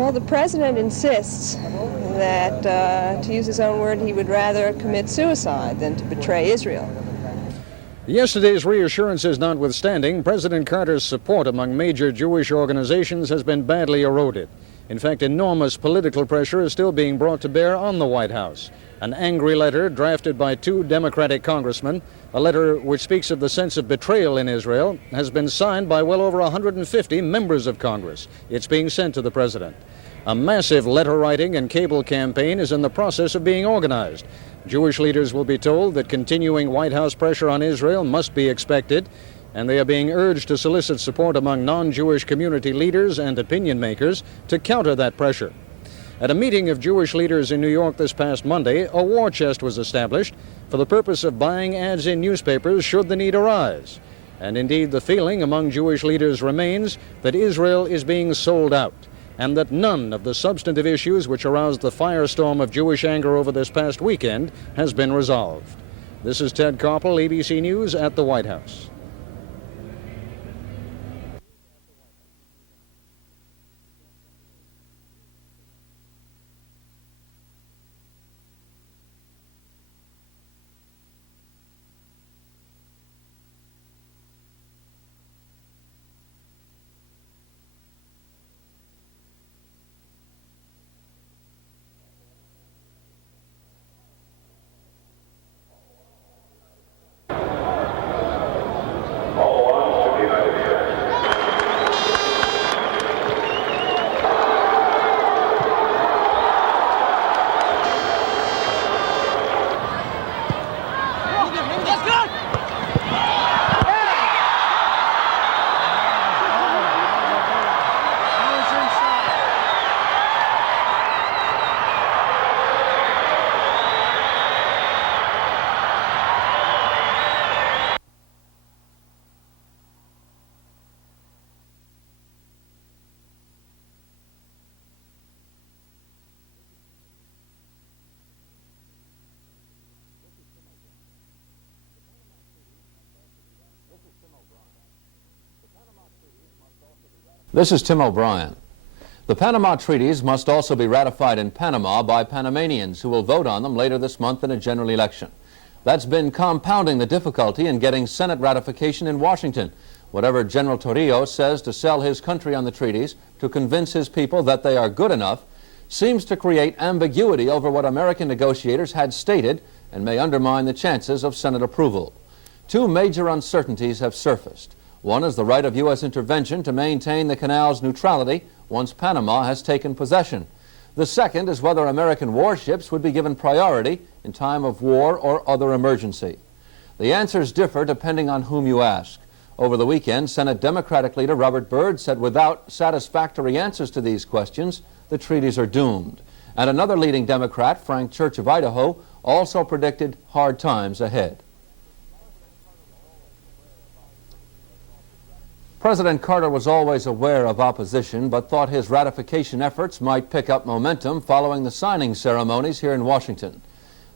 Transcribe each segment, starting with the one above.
Well, the president insists that, to use his own word, he would rather commit suicide than to betray Israel. Yesterday's reassurances notwithstanding, President Carter's support among major Jewish organizations has been badly eroded. In fact, enormous political pressure is still being brought to bear on the White House. An angry letter drafted by 2 Democratic congressmen, a letter which speaks of the sense of betrayal in Israel, has been signed by well over 150 members of Congress. It's being sent to the president. A massive letter writing and cable campaign is in the process of being organized. Jewish leaders will be told that continuing White House pressure on Israel must be expected, and they are being urged to solicit support among non-Jewish community leaders and opinion makers to counter that pressure. At a meeting of Jewish leaders in New York this past Monday, a war chest was established for the purpose of buying ads in newspapers should the need arise. And indeed, the feeling among Jewish leaders remains that Israel is being sold out, and that none of the substantive issues which aroused the firestorm of Jewish anger over this past weekend has been resolved. This is Ted Koppel, ABC News at the White House. This is Tim O'Brien. The Panama Treaties must also be ratified in Panama by Panamanians who will vote on them later this month in a general election. That's been compounding the difficulty in getting Senate ratification in Washington. Whatever General Torrijos says to sell his country on the treaties to convince his people that they are good enough seems to create ambiguity over what American negotiators had stated and may undermine the chances of Senate approval. 2 major uncertainties have surfaced. One is the right of U.S. intervention to maintain the canal's neutrality once Panama has taken possession. The second is whether American warships would be given priority in time of war or other emergency. The answers differ depending on whom you ask. Over the weekend, Senate Democratic leader Robert Byrd said without satisfactory answers to these questions, the treaties are doomed. And another leading Democrat, Frank Church of Idaho, also predicted hard times ahead. President Carter was always aware of opposition, but thought his ratification efforts might pick up momentum following the signing ceremonies here in Washington.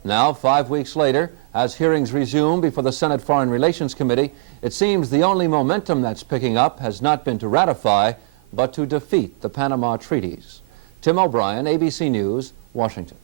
Now, 5 weeks later, as hearings resume before the Senate Foreign Relations Committee, it seems the only momentum that's picking up has not been to ratify, but to defeat the Panama Treaties. Tim O'Brien, ABC News, Washington.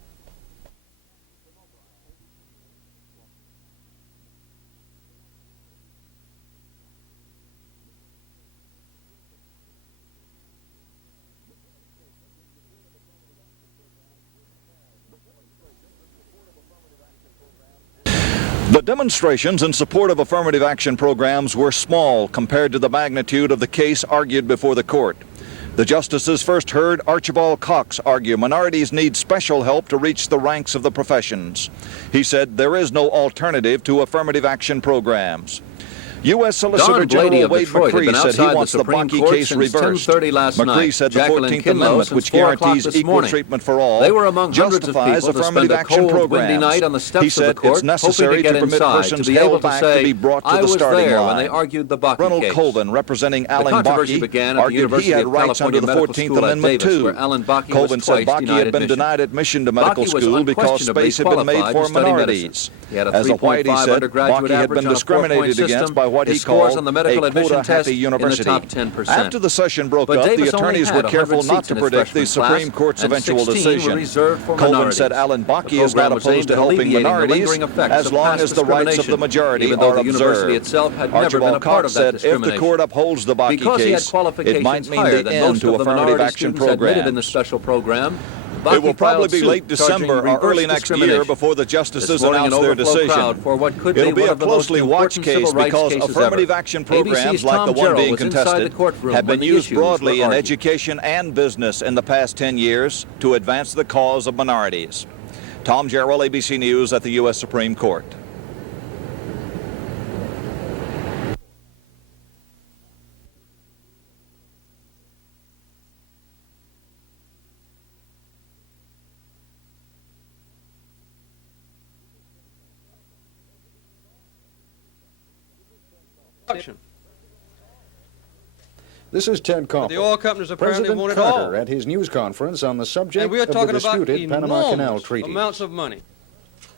The demonstrations in support of affirmative action programs were small compared to the magnitude of the case argued before the court. The justices first heard Archibald Cox argue minorities need special help to reach the ranks of the professions. He said there is no alternative to affirmative action programs. U.S. Solicitor General Wade McCree said he wants the Bakke case reversed. McCree said the 14th Amendment, which guarantees equal treatment for all, justifies affirmative action programs. He said it's necessary to permit persons held back to be brought to the starting line. Ronald Colvin, representing Alan Bakke, argued he had rights under the 14th Amendment too. Colvin said Bakke had been denied admission to medical school because space had been made for minorities. As a white, he said, Bakke had been discriminated against by what he His scores called on the medical a admission test quota-happy in the university. top 10%. After the session broke But up, Davis the only attorneys had were careful 100 not seats to in his predict the freshman Supreme class, Court's and eventual 16 decision. were reserved for Colvin minorities. said Alan The Bakke is not program was aimed opposed to at helping alleviating the minorities lingering effects as of long past as the rights of the discrimination, majority even though are the university observed. itself had never been Archibald a part Cox of that said if the discrimination. court upholds the Bakke Because he had case, it qualifications might mean higher the than end most to of the affirmative minority action students admitted in the programs. special program, It Bakke will probably filed be suit late charging December or early reverse next year discrimination. before the This justices morning, announce an their overflow decision. crowd for what could It'll be be one a of the most closely watched important case civil rights because cases affirmative ever. action programs ABC's like the Tom one Jarrell being was inside the contested courtroom have when been the used issues were broadly in argued. education and business in the past 10 years to advance the cause of minorities. Tom Jarrell, ABC News at the U.S. Supreme Court. This is Ted Koppel. The oil companies apparently President want it Carter all. at his news conference on the subject And we are of the talking about disputed Panama Canal enormous Treaty. amounts of money.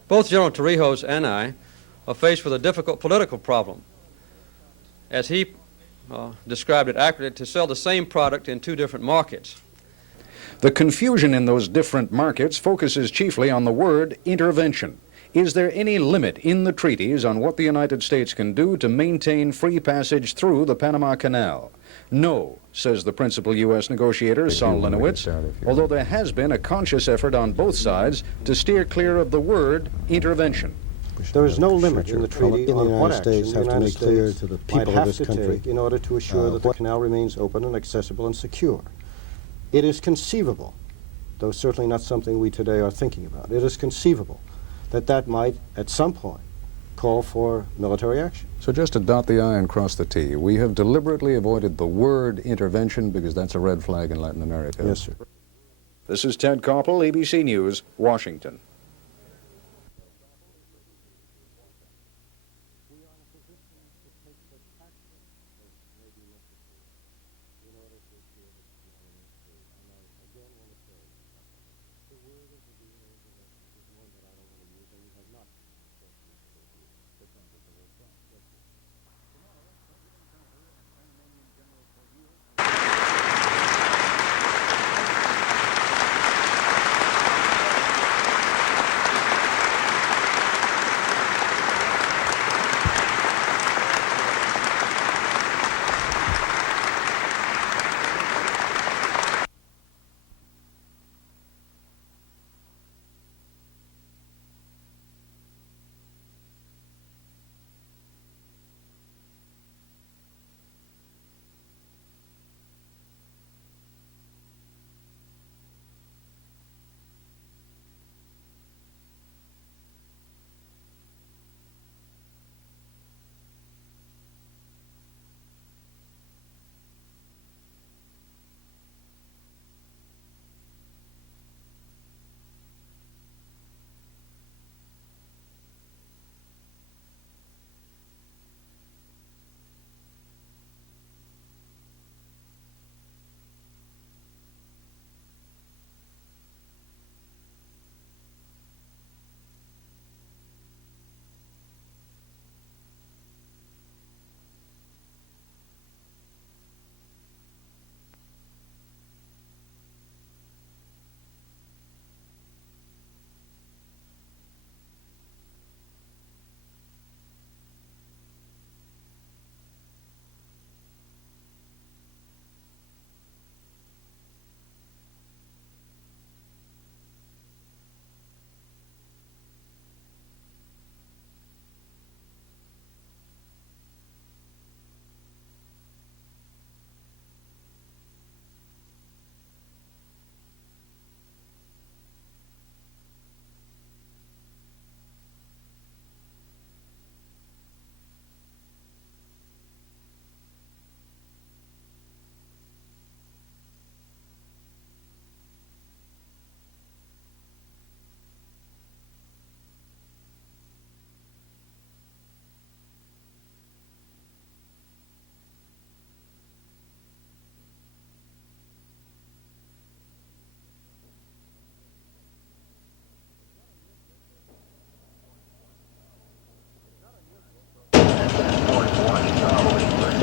Both General Torrijos and I are faced with a difficult political problem. As he described it accurately, to sell the same product in two different markets. The confusion in those different markets focuses chiefly on the word intervention. Is there any limit in the treaties on what the United States can do to maintain free passage through the Panama Canal? No, says the principal U.S. negotiator, Saul Linowitz, although there has been a conscious effort on both sides to steer clear of the word intervention. There is no limit in the treaty in the on what United action States the have to United make clear States to the might people have of this to country take in order to assure that the what- canal remains open and accessible and secure. It is conceivable, though certainly not something we today are thinking about, it is conceivable that that might, at some point, call for military action. So just to dot the I and cross the T, we have deliberately avoided the word intervention because that's a red flag in Latin America. Yes, sir. This is Ted Koppel, ABC News, Washington.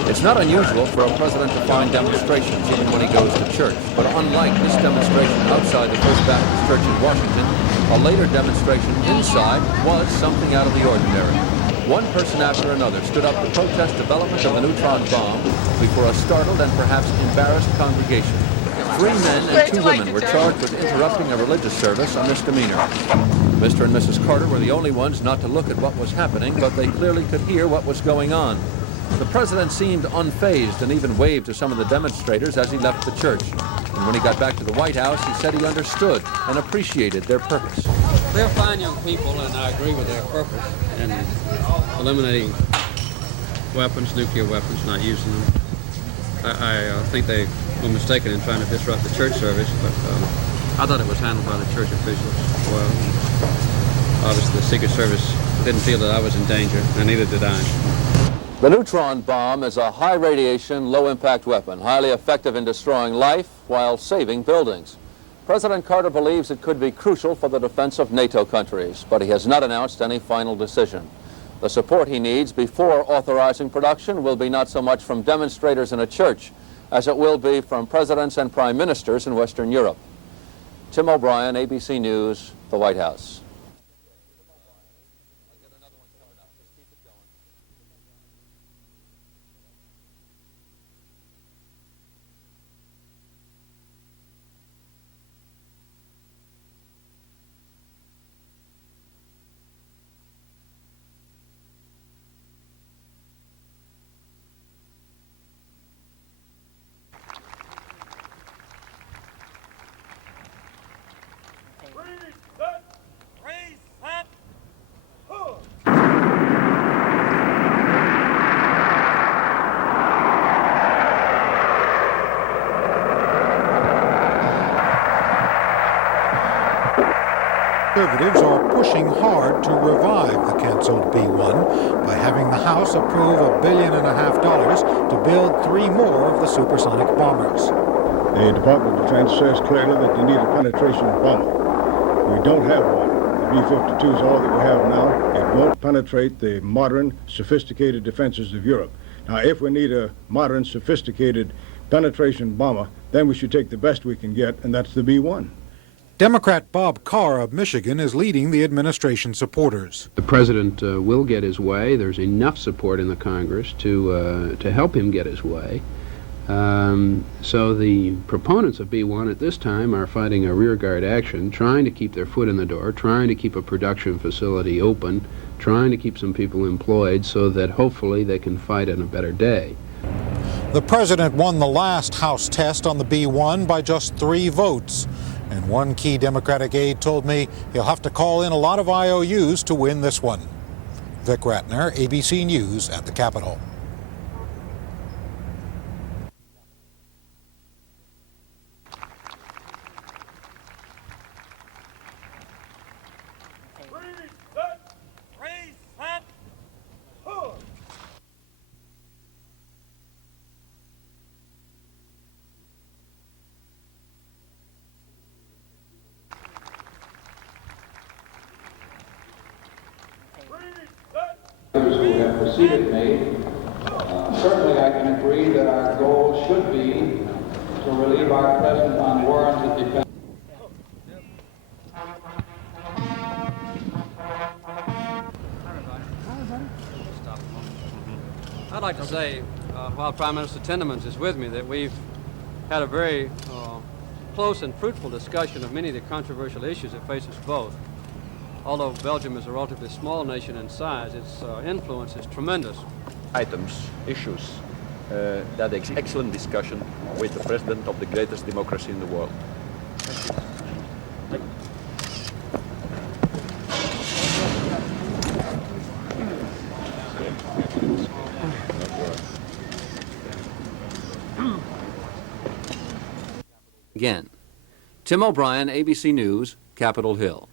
It's not unusual for a president to find demonstrations even when he goes to church, but unlike this demonstration outside the First Baptist Church in Washington, a later demonstration inside was something out of the ordinary. One person after another stood up to protest development of the neutron bomb before a startled and perhaps embarrassed congregation. 3 men and 2 women were charged with interrupting a religious service, a misdemeanor. Mr. and Mrs. Carter were the only ones not to look at what was happening, but they clearly could hear what was going on. The president seemed unfazed and even waved to some of the demonstrators as he left the church. And when he got back to the White House, he said he understood and appreciated their purpose. They're fine young people, and I agree with their purpose in eliminating weapons, nuclear weapons, not using them. I think they were mistaken in trying to disrupt the church service, but I thought it was handled by the church officials well. Obviously, the Secret Service didn't feel that I was in danger, and neither did I. The neutron bomb is a high-radiation, low-impact weapon, highly effective in destroying life while saving buildings. President Carter believes it could be crucial for the defense of NATO countries, but he has not announced any final decision. The support he needs before authorizing production will be not so much from demonstrators in a church as it will be from presidents and prime ministers in Western Europe. Tim O'Brien, ABC News, the White House. Conservatives are pushing hard to revive the canceled B-1 by having the House approve $1.5 billion to build 3 more of the supersonic bombers. The Department of Defense says clearly that they need a penetration bomber. We don't have one. The B-52 is all that we have now. It won't penetrate the modern, sophisticated defenses of Europe. Now, if we need a modern, sophisticated penetration bomber, then we should take the best we can get, and that's the B-1. Democrat Bob Carr of Michigan is leading the administration supporters. The president will get his way. There's enough support in the Congress to help him get his way. So the proponents of B-1 at this time are fighting a rearguard action, trying to keep their foot in the door, trying to keep a production facility open, trying to keep some people employed so that hopefully they can fight on a better day. The president won the last House test on the B-1 by just 3 votes. And one key Democratic aide told me he'll have to call in a lot of IOUs to win this one. Vic Ratner, ABC News at the Capitol. Who have preceded me, certainly I can agree that our goal should be to relieve our present unwarranted dependence. I'd like to say, while Prime Minister Tindemans is with me, that we've had a very close and fruitful discussion of many of the controversial issues that face us both. Although Belgium is a relatively small nation in size, its influence is tremendous. Items, issues, that excellent discussion with the president of the greatest democracy in the world. Again, Tim O'Brien, ABC News, Capitol Hill.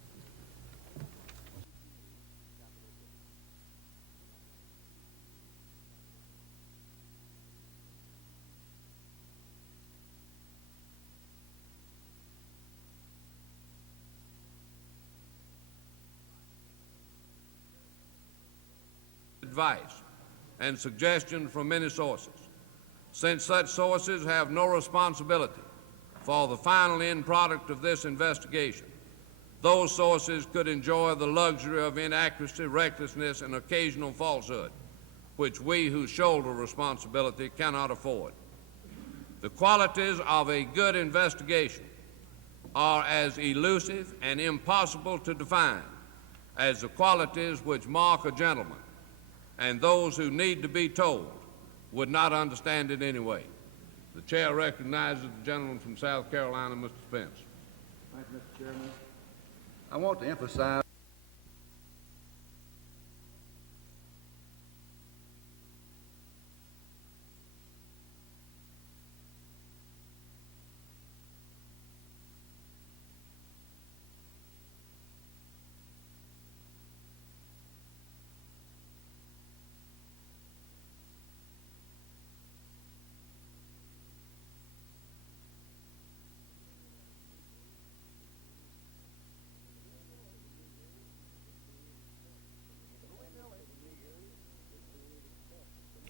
Advice and suggestion from many sources. since such sources have no responsibility for the final end product of this investigation. Those sources could enjoy the luxury of inaccuracy, recklessness, and occasional falsehood, which we who shoulder responsibility cannot afford. The qualities of a good investigation are as elusive and impossible to define as the qualities which mark a gentleman, and those who need to be told would not understand it anyway. The chair recognizes the gentleman from South Carolina, Mr. Spence. Thank you, Mr. Chairman. I want to emphasize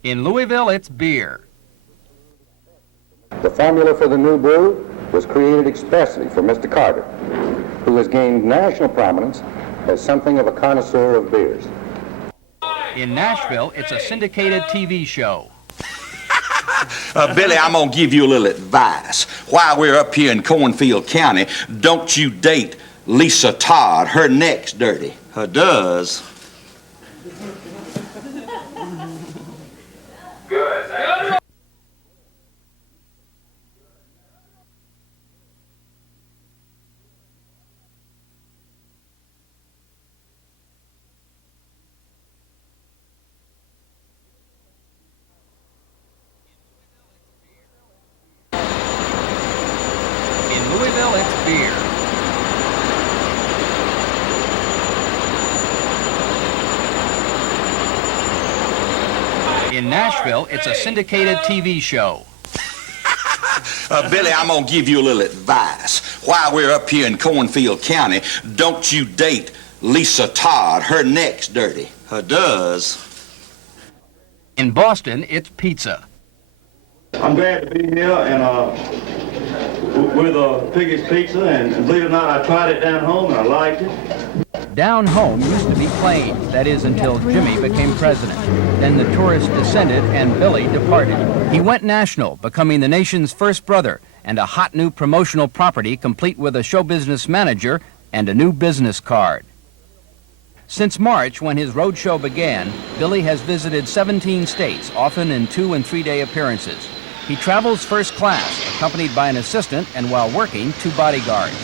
In Louisville, it's beer. The formula for the new brew was created expressly for Mr. Carter, who has gained national prominence as something of a connoisseur of beers. In Nashville, it's a syndicated TV show. Billy, I'm going to give you a little advice. While we're up here in Cornfield County, don't you date Lisa Todd. Her neck's dirty. Her does. Louisville, it's beer. In Nashville, it's a syndicated TV show. Billy, I'm going to give you a little advice. While we're up here in Cornfield County, don't you date Lisa Todd. Her neck's dirty. Her does. In Boston, it's pizza. I'm glad to be here, and we're the Piggy's Pizza, and believe it or not, I tried it down home, and I liked it. Down home used to be plain, that is until Jimmy became president. Then the tourists descended and Billy departed. He went national, becoming the nation's first brother and a hot new promotional property complete with a show business manager and a new business card. Since March, when his road show began, Billy has visited 17 states, often in 2- and 3-day appearances. He travels first class, accompanied by an assistant, and while working, 2 bodyguards.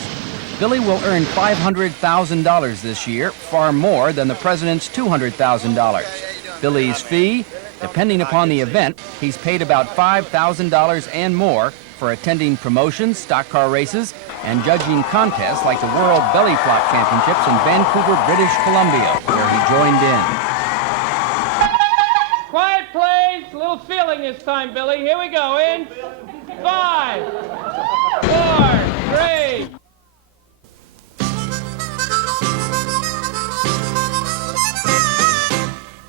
Billy will earn $500,000 this year, far more than the president's $200,000. Billy's fee, depending upon the event, he's paid about $5,000 and more for attending promotions, stock car races, and judging contests like the World Belly Flop Championships in Vancouver, British Columbia, where he joined in. Quiet, please. A little feeling this time, Billy. Here we go. In 5, 4, 3.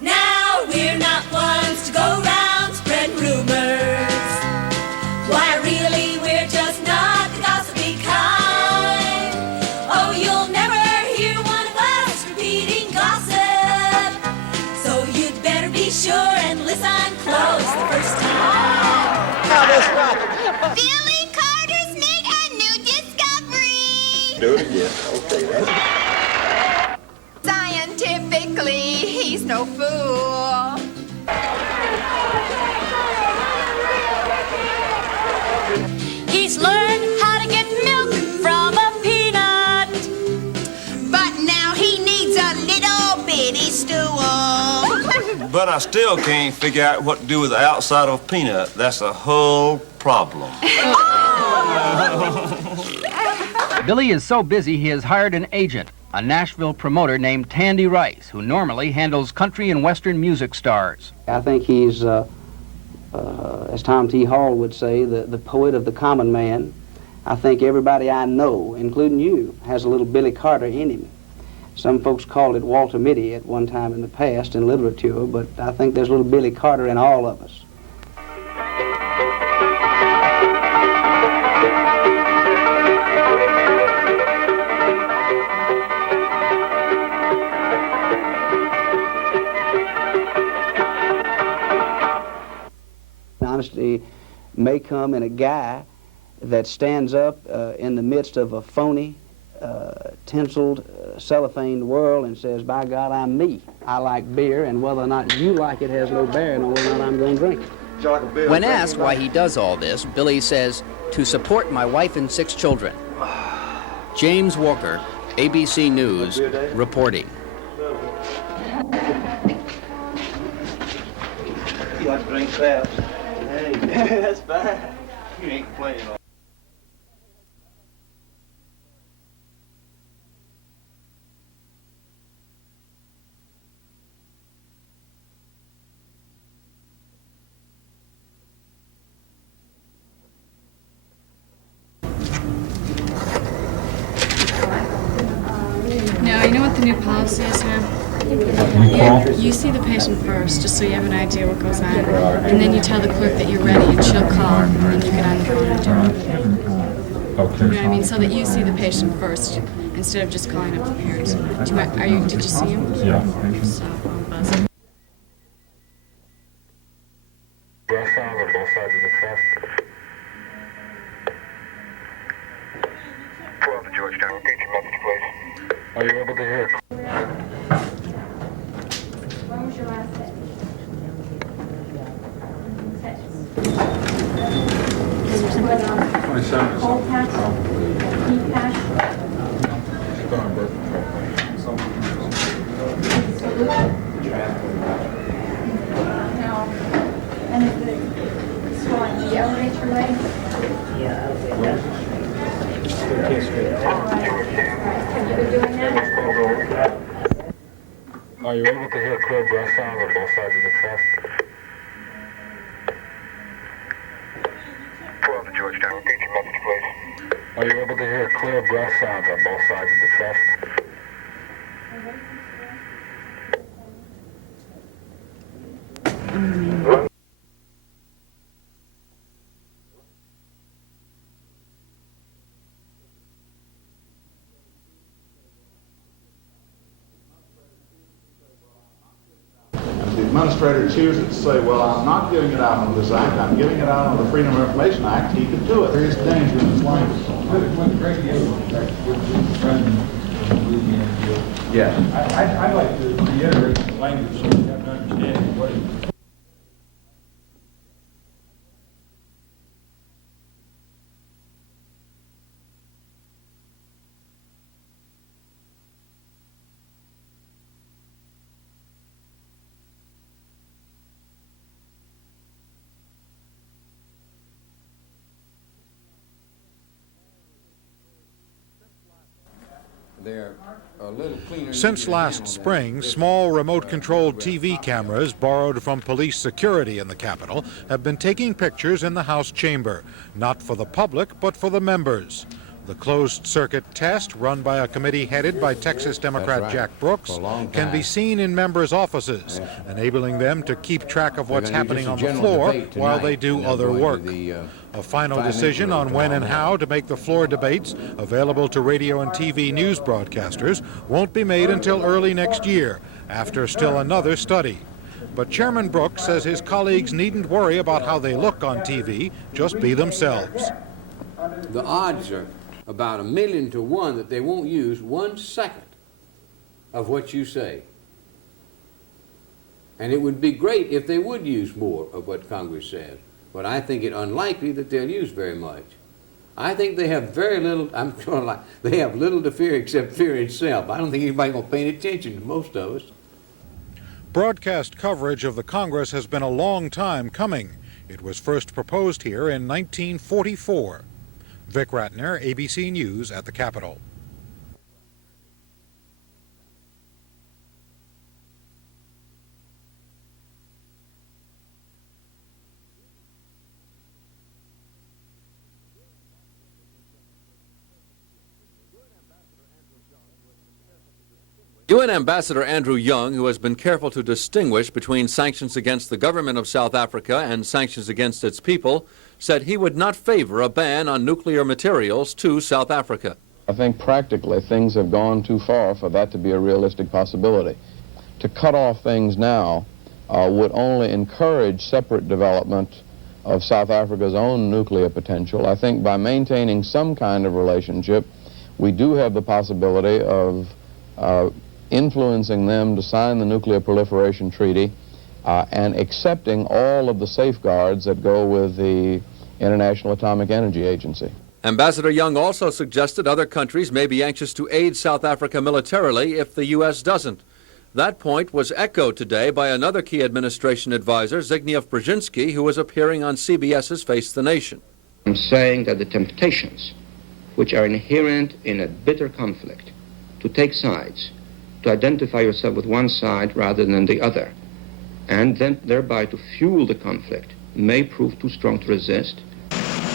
Now we're not ones to go round spreading rumors. Why, really, we're just not the gossipy kind. Oh, you'll never hear one of us repeating gossip. So you'd better be sure and listen close the first time. Billy Carter's made a new discovery. Do it again. Okay, that's... Scientifically, he's no fool. He's learned how to get milk from a peanut. But now he needs a little bitty stool. But I still can't figure out what to do with the outside of a peanut. That's a whole problem. Billy is so busy he has hired an agent, a Nashville promoter named Tandy Rice, who normally handles country and western music stars. I think he's, as Tom T. Hall would say, the poet of the common man. I think everybody I know, including you, has a little Billy Carter in him. Some folks called it Walter Mitty at one time in the past in literature, but I think there's a little Billy Carter in all of us. may come in a guy that stands up in the midst of a phony, tinseled, cellophane world and says, by God, I'm me. I like beer, and whether or not you like it has no bearing on whether or not I'm going to drink it. When asked why he does all this, Billy says, to support my wife and 6 children. James Walker, ABC News, reporting. You like to drink fast? Hey, that's fine. You ain't complaining. No, you know what the new policy is now? You see the patient first, just so you have an idea what goes on. And then you tell the clerk that you're ready, and she'll call, and you get on the phone and do it. Okay. You know what I mean? So that you see the patient first, instead of just calling up the parents. Did you see him? Yeah. So, buzz. Breast sounds on both sides of the chest. 12 to Georgetown. Repeat your message, please. Are you able to hear? When was your last day? Is there something else? 27. Cold patch? Heat patch? She's going on birth control. No. And is it swelling? Do you elevate your leg? Yeah, elevate that. Have you been doing that? Are you able to hear clear breath sounds on both sides of the chest? 12 to Georgetown. Repeat your message, please. Are you able to hear clear breath sounds on both sides of the chest? The administrator chooses to say, well, I'm not giving it out on this act, I'm giving it out on the Freedom of Information Act, he could do it. There is danger in this language. Yes. I'd like to reiterate the language so we have an understanding of what it is. Since last spring, small remote-controlled TV cameras borrowed from police security in the Capitol have been taking pictures in the House chamber, not for the public, but for the members. The closed-circuit test, run by a committee headed by Texas Democrat Jack Brooks, can be seen in members' offices, enabling them to keep track of what's happening on the floor while they do other work. A final decision on when and how to make the floor debates available to radio and TV news broadcasters won't be made until early next year, after still another study. But Chairman Brooks says his colleagues needn't worry about how they look on TV, just be themselves. The odds are about 1,000,000 to 1 that they won't use 1 second of what you say. And it would be great if they would use more of what Congress says. But I think it unlikely that they'll use very much. I think they have very little, they have little to fear except fear itself. I don't think anybody's going to pay any attention to most of us. Broadcast coverage of the Congress has been a long time coming. It was first proposed here in 1944. Vic Ratner, ABC News at the Capitol. UN Ambassador Andrew Young, who has been careful to distinguish between sanctions against the government of South Africa and sanctions against its people, said he would not favor a ban on nuclear materials to South Africa. I think practically things have gone too far for that to be a realistic possibility. To cut off things now would only encourage separate development of South Africa's own nuclear potential. I think by maintaining some kind of relationship, we do have the possibility of influencing them to sign the Nuclear Proliferation Treaty and accepting all of the safeguards that go with the International Atomic Energy Agency. Ambassador Young also suggested other countries may be anxious to aid South Africa militarily if the U.S. doesn't. That point was echoed today by another key administration advisor, Zbigniew Brzezinski, who was appearing on CBS's Face the Nation. I'm saying that the temptations which are inherent in a bitter conflict to take sides, to identify yourself with one side rather than the other, and then thereby to fuel the conflict, may prove too strong to resist.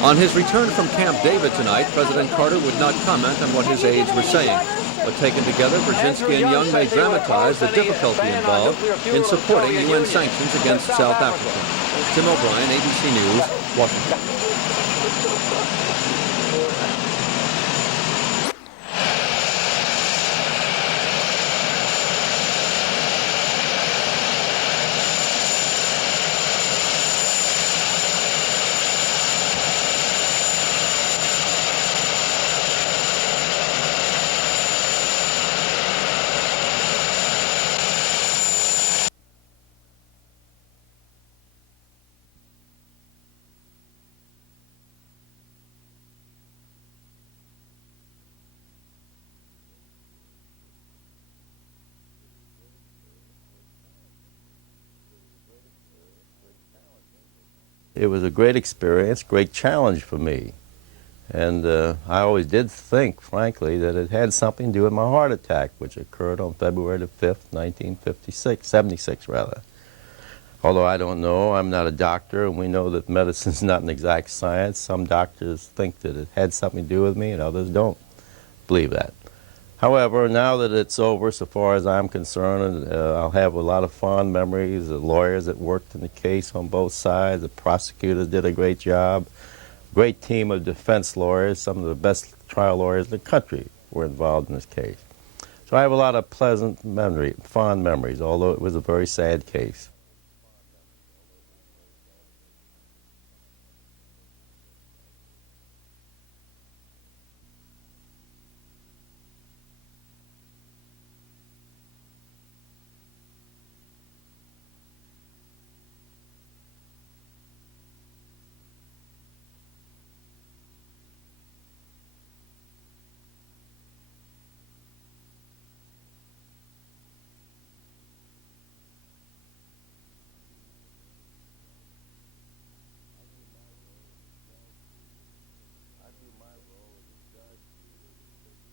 On his return from Camp David tonight, President Carter would not comment on what his aides were saying. But taken together, Brzezinski and Young may dramatize the difficulty involved in supporting UN sanctions against South Africa. Tim O'Brien, ABC News, Washington. It was a great experience, great challenge for me. And I always did think, frankly, that it had something to do with my heart attack, which occurred on February the 5th, 1956, 76 rather. Although I don't know, I'm not a doctor, and we know that medicine's not an exact science. Some doctors think that it had something to do with me, and others don't believe that. However, now that it's over, so far as I'm concerned, I'll have a lot of fond memories. The lawyers that worked in the case on both sides, the prosecutors did a great job. Great team of defense lawyers, some of the best trial lawyers in the country were involved in this case. So I have a lot of pleasant memories, fond memories, although it was a very sad case.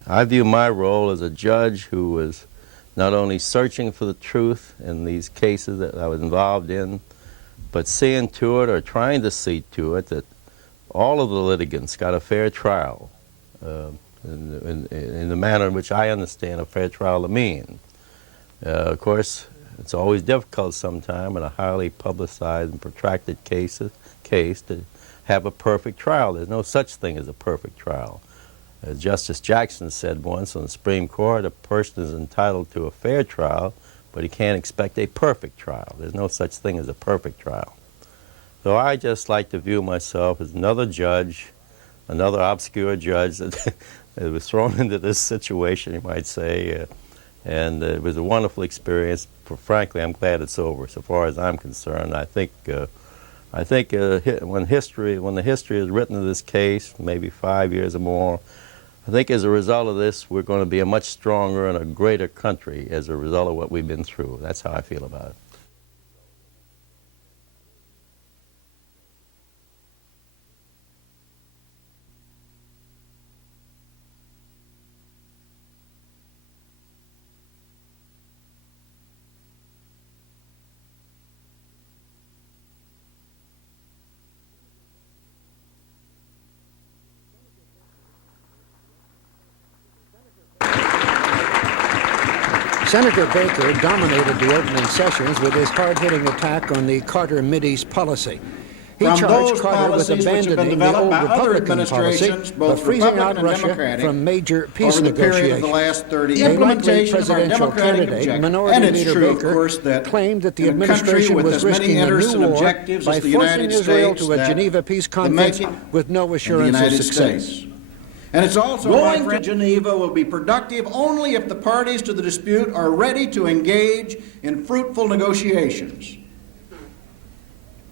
I view my role as a judge who was not only searching for the truth in these cases that I was involved in, but seeing to it or trying to see to it that all of the litigants got a fair trial in the manner in which I understand a fair trial to mean. Of course, it's always difficult sometime in a highly publicized and protracted case to have a perfect trial. There's no such thing as a perfect trial. As Justice Jackson said once on the Supreme Court, a person is entitled to a fair trial, but he can't expect a perfect trial. There's no such thing as a perfect trial. So I just like to view myself as another judge, another obscure judge that was thrown into this situation, you might say, and it was a wonderful experience. Frankly, I'm glad it's over. So far as I'm concerned, I think when the history is written of this case, maybe 5 years or more, I think as a result of this, we're going to be a much stronger and a greater country as a result of what we've been through. That's how I feel about it. Senator Baker dominated the opening sessions with his hard-hitting attack on the Carter Mideast policy. He from charged those Carter with policies which have been abandoning the developed old by other Republican policy administrations, of both freezing Republican out and Russia Democratic, from major peace over the period of negotiations. the last 30 years. A likely Implementation of our presidential democratic candidate, objectives. Minority And it's Leader true, Baker, of course, that claimed that the in a country administration with was as many risking a interests new and war objectives by as the forcing United Israel States, to a that Geneva peace the conference making with no of the assurance of United success. States. And it's also going to Geneva will be productive only if the parties to the dispute are ready to engage in fruitful negotiations.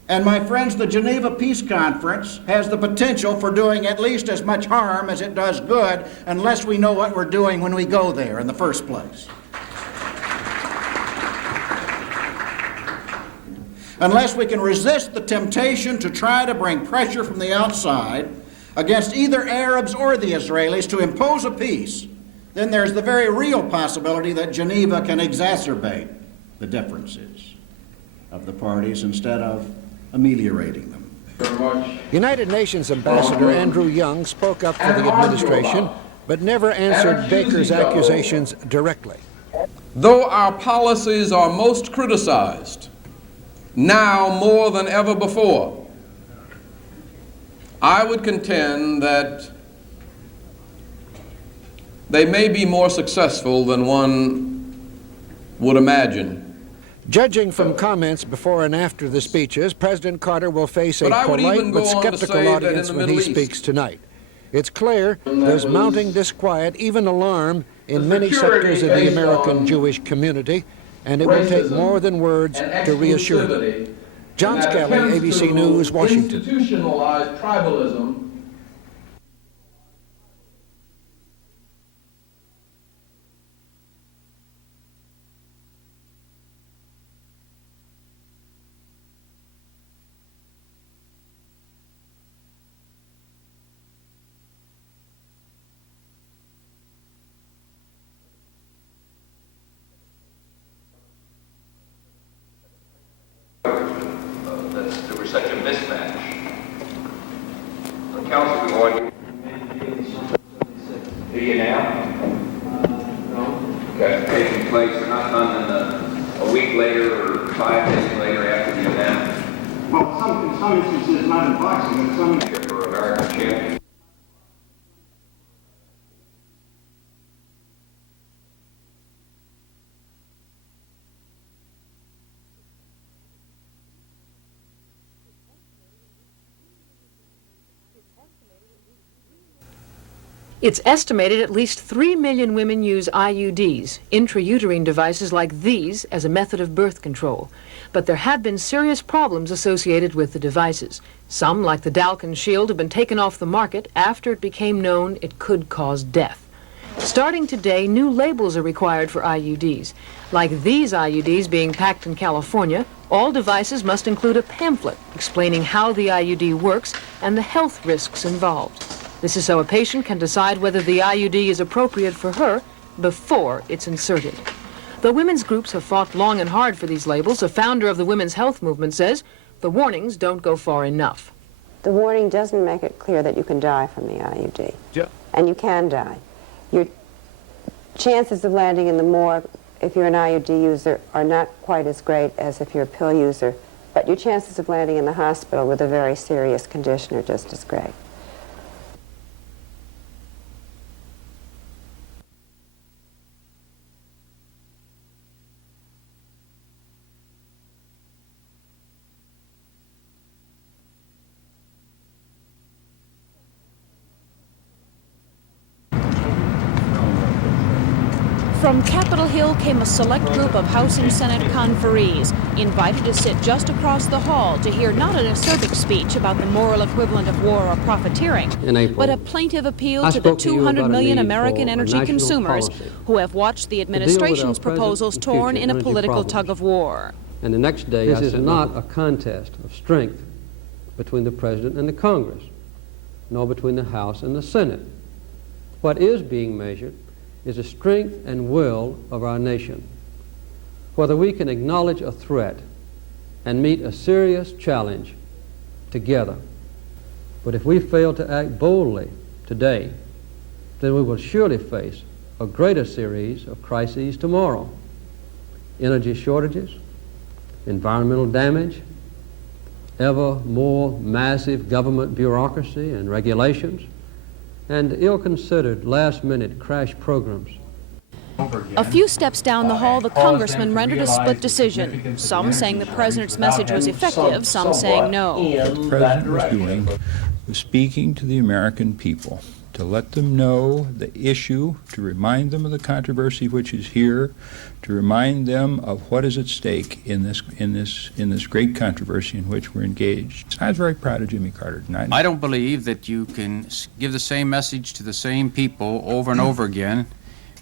And my friends, the Geneva Peace Conference has the potential for doing at least as much harm as it does good unless we know what we're doing when we go there in the first place. Unless we can resist the temptation to try to bring pressure from the outside against either Arabs or the Israelis to impose a peace, then there's the very real possibility that Geneva can exacerbate the differences of the parties instead of ameliorating them. United Nations Ambassador Andrew Young spoke up for the administration, but never answered Baker's accusations directly. Though our policies are most criticized, now more than ever before, I would contend that they may be more successful than one would imagine. Judging from comments before and after the speeches, President Carter will face a polite but skeptical audience when he speaks tonight. It's clear there's mounting disquiet, even alarm, in many sectors of the American Jewish community, and it will take more than words to reassure them. John Skelly, ABC News, Washington. Institutionalized tribalism. There was such a mismatch. The council will argue. Do you now? No. Okay. Taking place, they're not done in a week later or 5 days later after the event. Well, in some instances, not in boxing, in some for American champion. It's estimated at least 3 million women use IUDs, intrauterine devices like these, as a method of birth control. But there have been serious problems associated with the devices. Some, like the Dalkin Shield, have been taken off the market after it became known it could cause death. Starting today, new labels are required for IUDs. Like these IUDs being packed in California, all devices must include a pamphlet explaining how the IUD works and the health risks involved. This is so a patient can decide whether the IUD is appropriate for her before it's inserted. Though women's groups have fought long and hard for these labels, a founder of the women's health movement says the warnings don't go far enough. The warning doesn't make it clear that you can die from the IUD. Yeah. And you can die. Your chances of landing in the morgue, if you're an IUD user, are not quite as great as if you're a pill user, but your chances of landing in the hospital with a very serious condition are just as great. From Capitol Hill came a select group of House and Senate conferees, invited to sit just across the hall to hear not an acerbic speech about the moral equivalent of war or profiteering, but a plaintive appeal to the 200 million American energy consumers who have watched the administration's proposals torn in a political tug-of-war. And the next day, this is not a contest of strength between the President and the Congress, nor between the House and the Senate. What is being measured is the strength and will of our nation, whether we can acknowledge a threat and meet a serious challenge together. But if we fail to act boldly today, then we will surely face a greater series of crises tomorrow. Energy shortages, environmental damage, ever more massive government bureaucracy and regulations, and ill-considered last-minute crash programs. A few steps down the hall, the congressman rendered a split decision, some saying the president's message was effective, some saying no. What the president was doing was speaking to the American people, to let them know the issue, to remind them of the controversy which is here, to remind them of what is at stake in this great controversy in which we're engaged. I was very proud of Jimmy Carter tonight. I don't believe that you can give the same message to the same people over and over again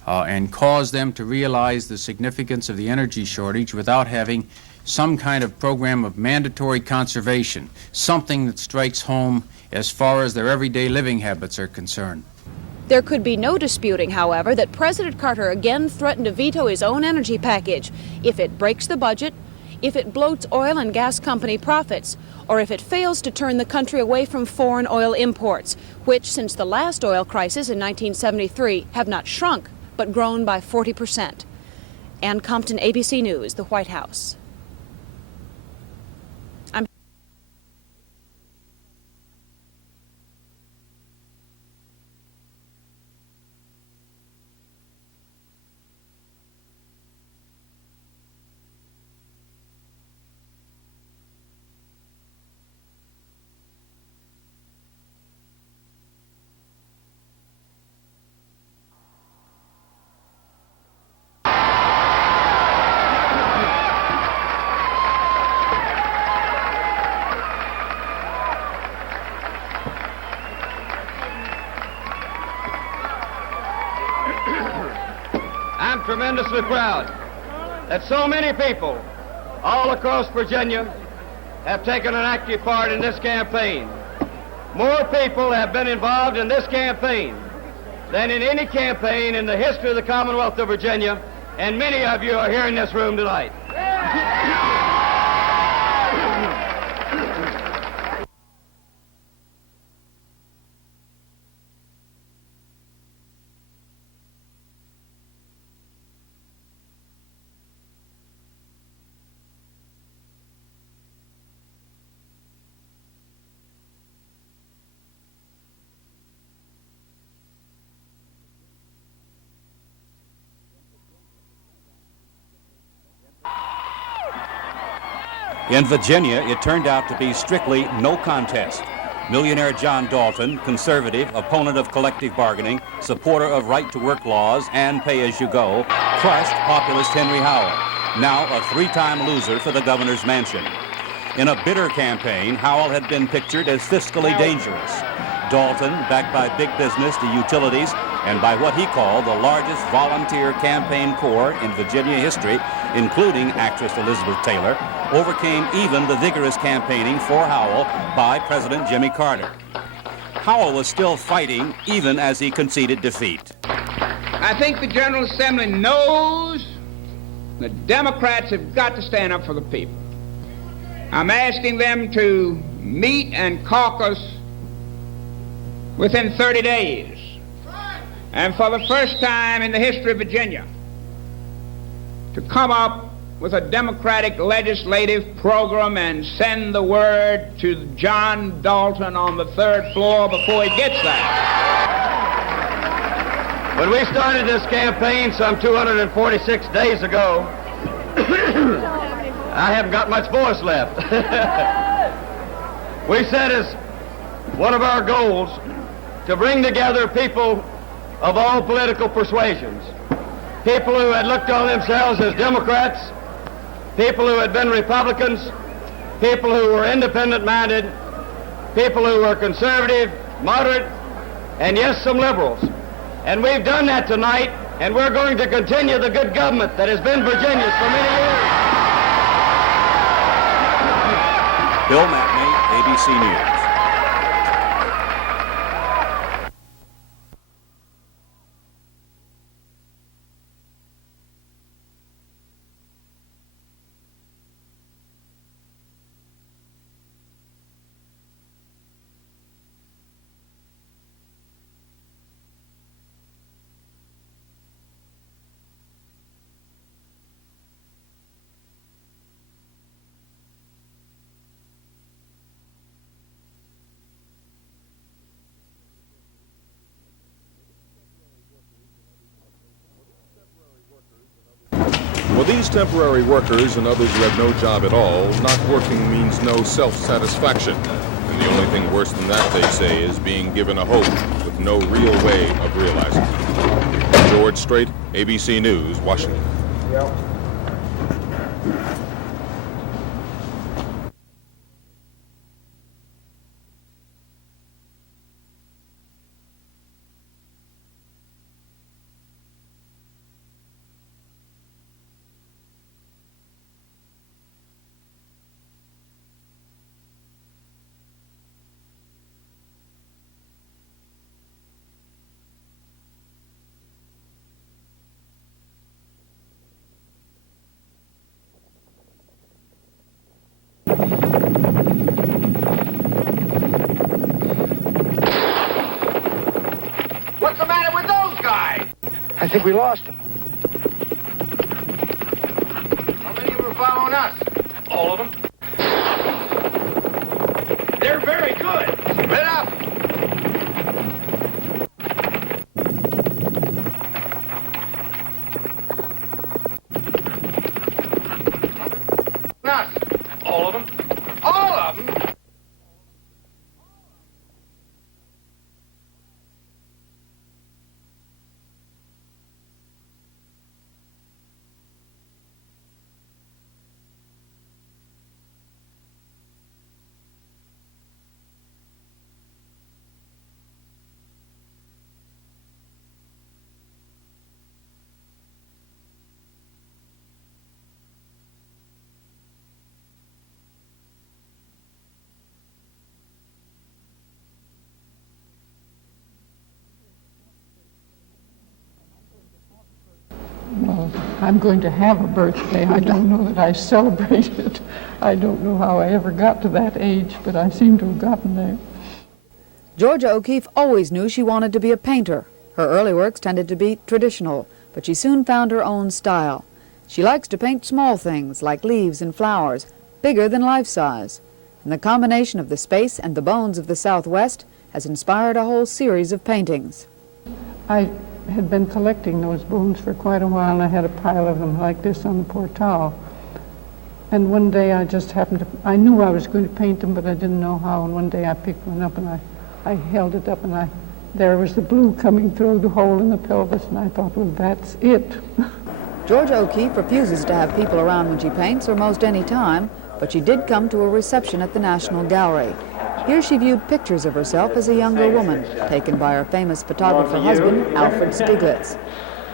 and cause them to realize the significance of the energy shortage without having some kind of program of mandatory conservation, something that strikes home as far as their everyday living habits are concerned. There could be no disputing, however, that President Carter again threatened to veto his own energy package if it breaks the budget, if it bloats oil and gas company profits, or if it fails to turn the country away from foreign oil imports, which since the last oil crisis in 1973 have not shrunk, but grown by 40%. Ann Compton, ABC News, the White House. I'm tremendously proud that so many people all across Virginia have taken an active part in this campaign. More people have been involved in this campaign than in any campaign in the history of the Commonwealth of Virginia, and many of you are here in this room tonight. In Virginia, it turned out to be strictly no contest. Millionaire John Dalton, conservative, opponent of collective bargaining, supporter of right-to-work laws and pay-as-you-go, crushed populist Henry Howell, now a three-time loser for the governor's mansion. In a bitter campaign, Howell had been pictured as fiscally dangerous. Dalton, backed by big business, the utilities, and by what he called the largest volunteer campaign corps in Virginia history, including actress Elizabeth Taylor, overcame even the vigorous campaigning for Howell by President Jimmy Carter. Howell was still fighting even as he conceded defeat. I think the General Assembly knows the Democrats have got to stand up for the people. I'm asking them to meet and caucus within 30 days. And for the first time in the history of Virginia, to come up with a Democratic legislative program and send the word to John Dalton on the third floor before he gets there. When we started this campaign some 246 days ago, I haven't got much voice left. We said as one of our goals to bring together people of all political persuasions, people who had looked on themselves as Democrats, people who had been Republicans, people who were independent-minded, people who were conservative, moderate, and yes, some liberals. And we've done that tonight, and we're going to continue the good government that has been Virginia's for many years. Bill Matney, ABC News. For these temporary workers and others who have no job at all, not working means no self-satisfaction. And the only thing worse than that, they say, is being given a hope with no real way of realizing it. George Strait, ABC News, Washington. What's the matter with those guys? I think we lost him. How many of them are following us? All of them. They're very good. Split up. Us. All of them. All of them. Well, I'm going to have a birthday. I don't know that I celebrate it. I don't know how I ever got to that age, but I seem to have gotten there. Georgia O'Keeffe always knew she wanted to be a painter. Her early works tended to be traditional, but she soon found her own style. She likes to paint small things like leaves and flowers, bigger than life size. And the combination of the space and the bones of the Southwest has inspired a whole series of paintings. I had been collecting those bones for quite a while, and I had a pile of them like this on the portal. And one day I just happened to, I knew I was going to paint them, but I didn't know how, and one day I picked one up and I held it up, and there was the blue coming through the hole in the pelvis, and I thought, well, that's it. Georgia O'Keeffe refuses to have people around when she paints, or most any time, but she did come to a reception at the National Gallery. Here she viewed pictures of herself as a younger woman, taken by her famous photographer husband, Alfred Stieglitz.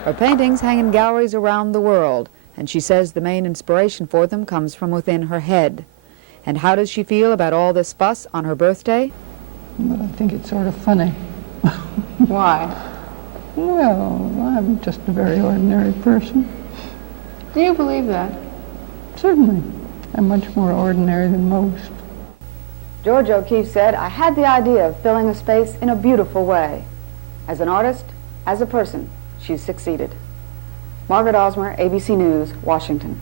Her paintings hang in galleries around the world, and she says the main inspiration for them comes from within her head. And how does she feel about all this fuss on her birthday? Well, I think it's sort of funny. Why? Well, I'm just a very ordinary person. Do you believe that? Certainly. I'm much more ordinary than most. Georgia O'Keeffe said, I had the idea of filling a space in a beautiful way. As an artist, as a person, she's succeeded. Margaret Osmer, ABC News, Washington.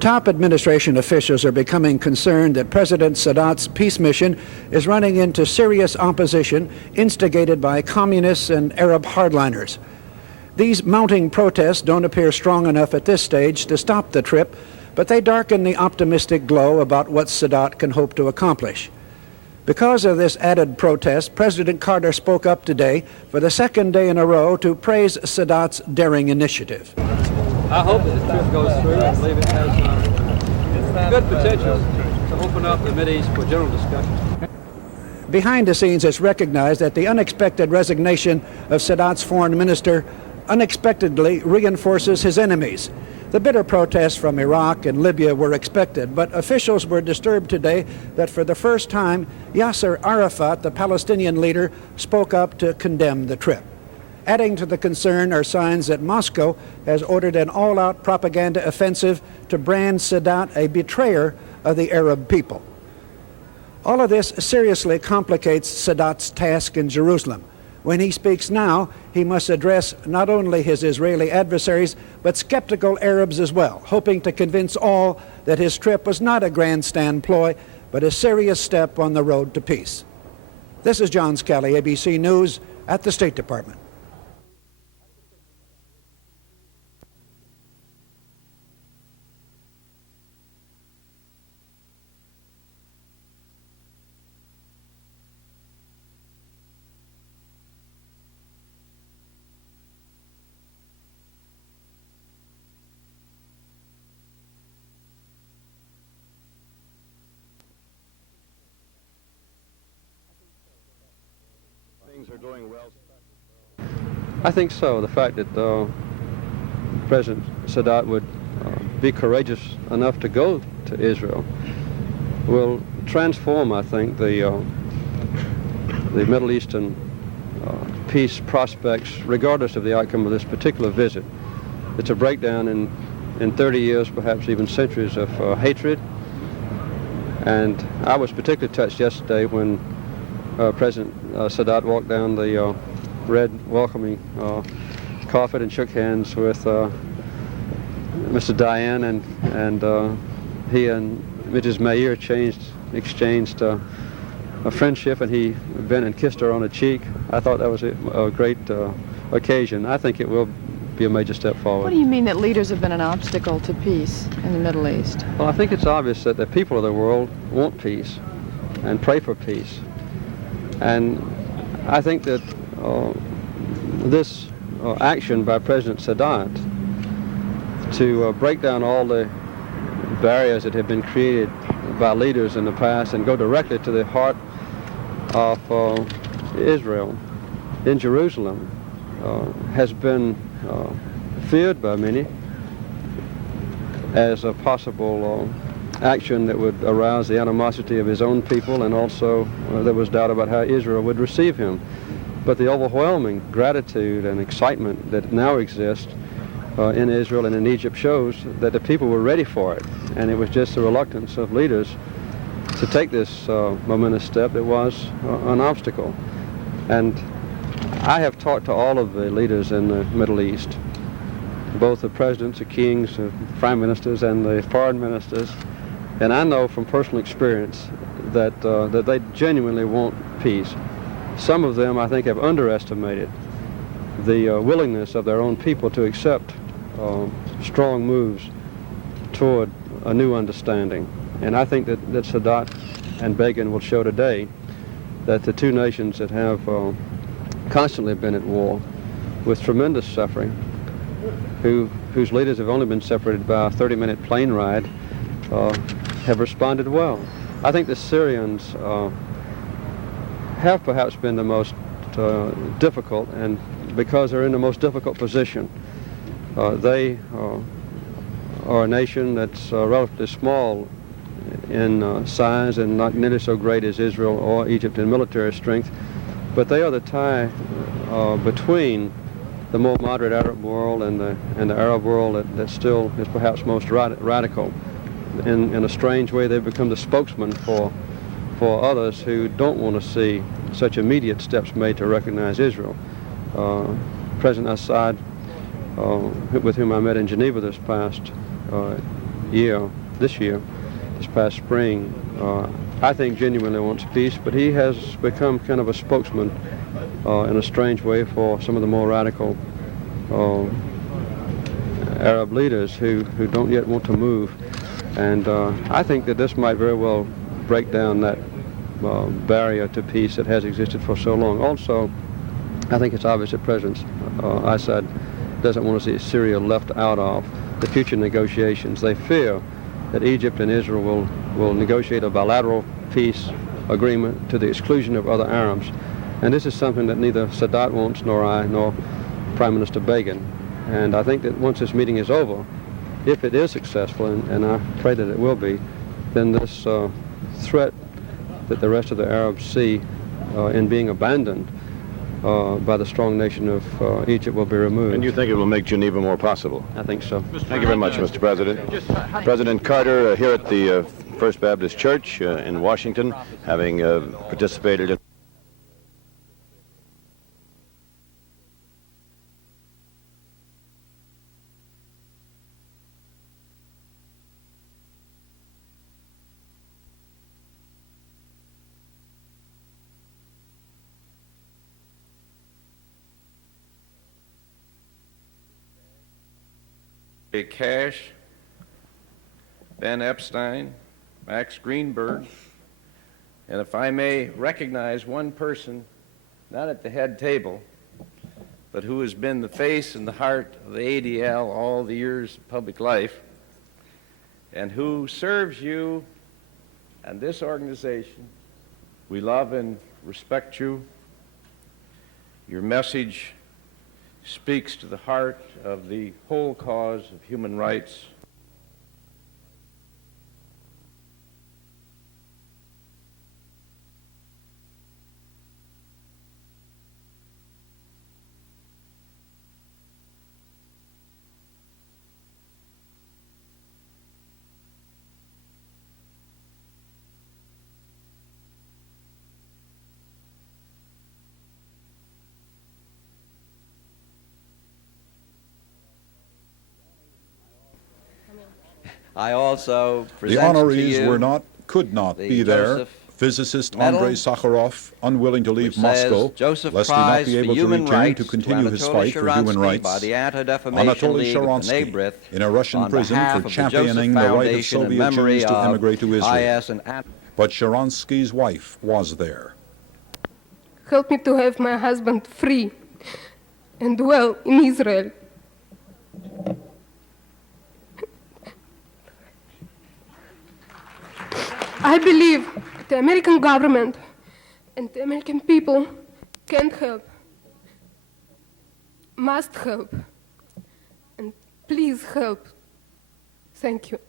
Top administration officials are becoming concerned that President Sadat's peace mission is running into serious opposition instigated by communists and Arab hardliners. These mounting protests don't appear strong enough at this stage to stop the trip, but they darken the optimistic glow about what Sadat can hope to accomplish. Because of this added protest, President Carter spoke up today for the second day in a row to praise Sadat's daring initiative. I hope that the trip goes through. I believe it has good potential to open up the Mideast for general discussion. Behind the scenes, it's recognized that the unexpected resignation of Sadat's foreign minister unexpectedly reinforces his enemies. The bitter protests from Iraq and Libya were expected, but officials were disturbed today that for the first time, Yasser Arafat, the Palestinian leader, spoke up to condemn the trip. Adding to the concern are signs that Moscow has ordered an all-out propaganda offensive to brand Sadat a betrayer of the Arab people. All of this seriously complicates Sadat's task in Jerusalem. When he speaks now, he must address not only his Israeli adversaries, but skeptical Arabs as well, hoping to convince all that his trip was not a grandstand ploy, but a serious step on the road to peace. This is John Scali, ABC News at the State Department. Things are going well. I think so. The fact that President Sadat would be courageous enough to go to Israel will transform, I think, the Middle Eastern peace prospects, regardless of the outcome of this particular visit. It's a breakdown in 30 years, perhaps even centuries of hatred. And I was particularly touched yesterday when President Sadat walked down the red welcoming coffin and shook hands with Mr. Dayan, and he and Mrs. Meir exchanged a friendship, and he bent and kissed her on the cheek. I thought that was a great occasion. I think it will be a major step forward. What do you mean that leaders have been an obstacle to peace in the Middle East? Well, I think it's obvious that the people of the world want peace and pray for peace. And I think that this action by President Sadat to break down all the barriers that have been created by leaders in the past and go directly to the heart of Israel in Jerusalem has been feared by many as a possible action that would arouse the animosity of his own people, and also there was doubt about how Israel would receive him. But the overwhelming gratitude and excitement that now exists in Israel and in Egypt shows that the people were ready for it, and it was just the reluctance of leaders to take this momentous step that was an obstacle. And I have talked to all of the leaders in the Middle East, both the presidents, the kings, the prime ministers, and the foreign ministers, and I know from personal experience that they genuinely want peace. Some of them, I think, have underestimated the willingness of their own people to accept strong moves toward a new understanding. And I think that Sadat and Begin will show today that the two nations that have constantly been at war with tremendous suffering, whose leaders have only been separated by a 30-minute plane ride, have responded well. I think the Syrians have perhaps been the most difficult, and because they're in the most difficult position. They are a nation that's relatively small in size and not nearly so great as Israel or Egypt in military strength, but they are the tie between the more moderate Arab world and the Arab world that still is perhaps most radical. In a strange way, they've become the spokesman for others who don't want to see such immediate steps made to recognize Israel. President Assad, with whom I met in Geneva this past this past spring, I think genuinely wants peace, but he has become kind of a spokesman in a strange way for some of the more radical Arab leaders who don't yet want to move. And I think that this might very well break down that barrier to peace that has existed for so long. Also, I think it's obvious that President Assad doesn't want to see Syria left out of the future negotiations. They fear that Egypt and Israel will negotiate a bilateral peace agreement to the exclusion of other Arabs. And this is something that neither Sadat wants, nor I, nor Prime Minister Begin. And I think that once this meeting is over, if it is successful, and I pray that it will be, then this threat that the rest of the Arabs see in being abandoned by the strong nation of Egypt will be removed. And you think it will make Geneva more possible? I think so. Thank you very much, Mr. President. President Carter here at the First Baptist Church in Washington, having participated in Cash, Ben Epstein, Max Greenberg, and if I may recognize one person, not at the head table, but who has been the face and the heart of the ADL all the years of public life, and who serves you and this organization. We love and respect you. Your message speaks to the heart of the whole cause of human rights. I also The present to honorees you could not the be there. Joseph Physicist Medal, Andrei Sakharov, unwilling to leave which says, Moscow, Joseph lest he not Prize be for able to Human return Rights to continue his Anatoly fight for human Sharansky rights. by the Anti-Defamation Anatoly League of the Sharansky, Nebrith, in a Russian on prison behalf for of the championing Joseph the right of Foundation in Soviet memory Jews to of immigrate to Israel. IS and But Sharansky's wife was there. Help me to have my husband free and well in Israel. I believe the American government and the American people can help, must help, and please help. Thank you.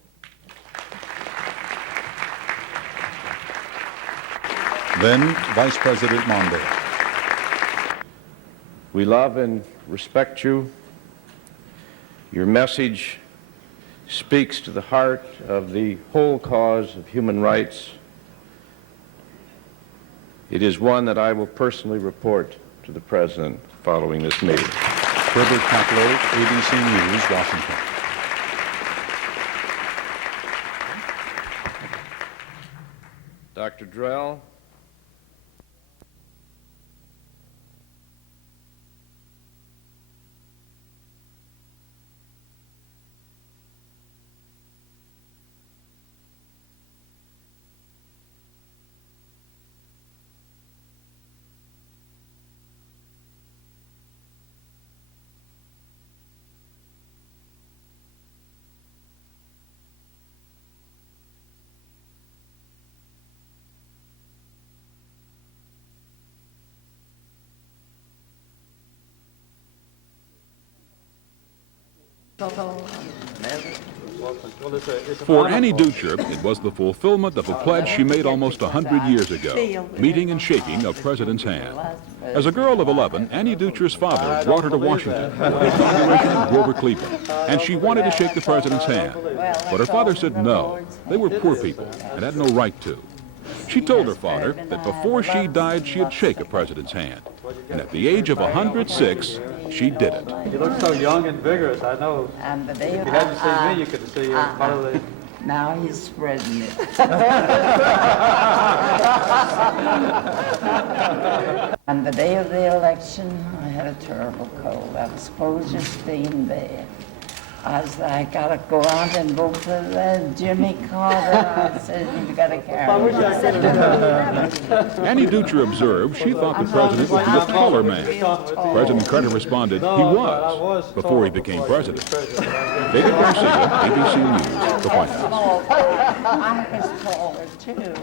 Then Vice President Mondale. We love and respect you. Your message speaks to the heart of the whole cause of human rights. It is one that I will personally report to the President following this meeting. Herbert Kaplow, ABC News, Washington. Dr. Drell. For Annie Ducher, it was the fulfillment of a pledge she made almost 100 years ago, meeting and shaking a president's hand. As a girl of 11, Annie Ducher's father brought her to Washington for the inauguration of Grover Cleveland, and she wanted to shake the president's hand. But her father said no, they were poor people and had no right to. She told her father that before she died, she'd shake a president's hand. And at the age of 106, she did it. You look so young and vigorous, I know. If you hadn't seen me, you could see part of the... Now he's spreading it. On the day of the election, I had a terrible cold. I was supposed to stay in bed. I was like, I gotta go out and vote for Jimmy Carter. I said, you gotta carry it. Annie Ducher observed she thought the president would be a taller man. President Carter responded, he was, before he became president. David Garcia, ABC News, the White House. I was taller, too.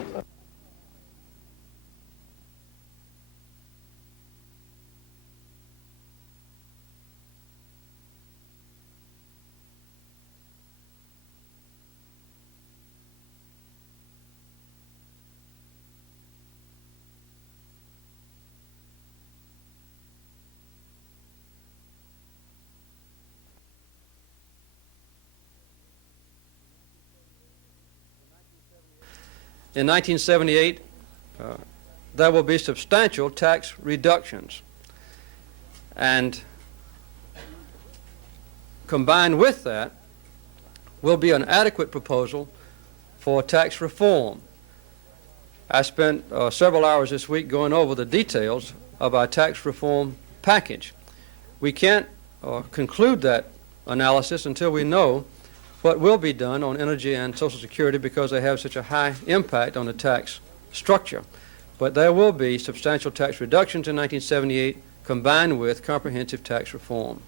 In 1978, there will be substantial tax reductions. And combined with that will be an adequate proposal for tax reform. I spent several hours this week going over the details of our tax reform package. We can't conclude that analysis until we know what will be done on energy and Social Security because they have such a high impact on the tax structure. But there will be substantial tax reductions in 1978 combined with comprehensive tax reform.